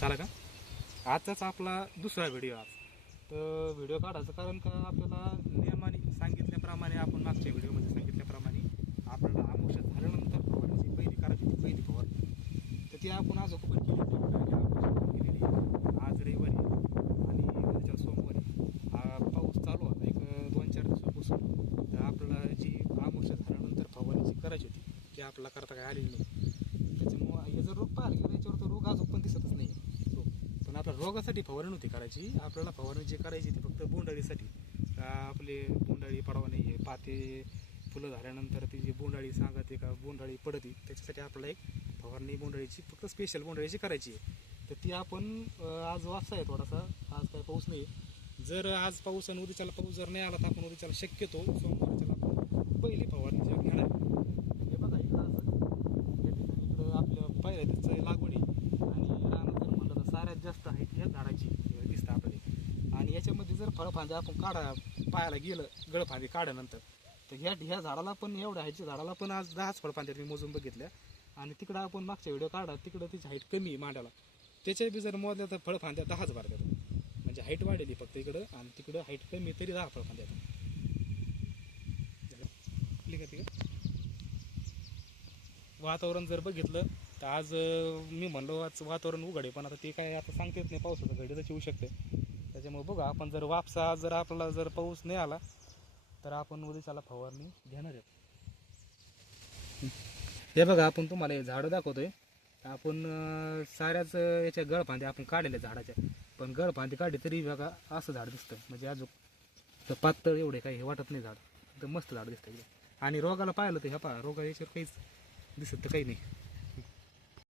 चाला का? आजचाच आपला दुसरा व्हिडिओ आज. तर व्हिडिओ काढायचं कारण का आपल्याला नियमाने सांगितल्याप्रमाणे आपण मागच्या व्हिडिओमध्ये सांगितल्याप्रमाणे आपल्याला आमुष्य झाल्यानंतर फवारणीची पहिली करायची होती पहिली फवारणी तर ती आपण आज पण केली केलेली आज रविवारी आणि उद्याच्या सोमवारी. हा पाऊस चालू होता. एक दोन चार दिवसापासून. तर आपल्याला जी आमुष्य झाल्यानंतर फवारणीची करायची होती ती आपल्याला करता काय आलेली नाही. त्याच्यामुळं हे जर रोग पाहिलं गेला याच्यावर तर रोग आज पण दिसतच नाही रोग पण आपल्या रोगासाठी फवारणी नव्हती करायची. आपल्याला फवारणी जी करायची ती फक्त बोंडाळीसाठी का आपले बोंडाळी पडावं नाही पाते फुलं झाल्यानंतर ती जी बोंडाळी सांगते का बोंडाळी पडते त्याच्यासाठी आपल्याला एक फवारणी बोंडाळीची फक्त स्पेशल बोंडाळीची करायची आहे. तर ती आपण आज वाजता आहे थोडासा. आज काय पाऊस नाही. जर आज पाऊस आणि उद्याच्याला पाऊस जर नाही आला तर आपण उद्याच्याला शक्यतो सोमवारच्याला आपण पहिली फवारणी जी घेणार हे बघा इकडं असं या ठिकाणी इकडं आपलं पहिल्या त्याचं लागवड आहे आणि रानात जर म्हणलं तर साऱ्यात जास्त आहे ह्या झाडाची हे दिसतं आपल्याला आणि याच्यामध्ये जर फळफांदे आपण काढा पाहायला गेलं गळफांदे काढल्यानंतर तर ह्या ह्या झाडाला पण एवढ्या हायच्या झाडाला पण आज दहाच फळफांद्या मी मोजून बघितल्या. आणि तिकडं आपण मागच्या व्हिडिओ काढा तिकडं त्याची हाईट कमी आहे मांड्याला. त्याच्या बी जर मोजल्या तर फळफांद्या दहाच भरतात म्हणजे हाईट वाढेली फक्त इकडं आणि तिकडं हाईट कमी तरी दहा फळफांद्या क्लिक आहे का वातावरण जर बघितलं तर आज मी म्हणलो आज वातावरण उघड आहे पण आता ते काय आता सांगता नाही पावसाचं घडीतच येऊ शकते. त्याच्यामुळे बघा आपण जर वापसा जर आपल्याला जर पाऊस नाही आला तर आपण उद्याच्याला फवारणी घेणार आहोत. हे बघा आपण तुम्हाला हे झाडं दाखवतोय. आपण साऱ्याच याच्या गळफांद्या आपण काढलेल्या झाडाच्या. पण गळफांदी काढली तरी बघा असं झाड दिसतं म्हणजे अजून तर पातळ एवढे काही हे वाटत नाही झाड. तर मस्त झाड दिसतं आणि रोगाला पाहिलं तर ह्या पहा रोगा याच्यावर काहीच दिसत तर काही नाही.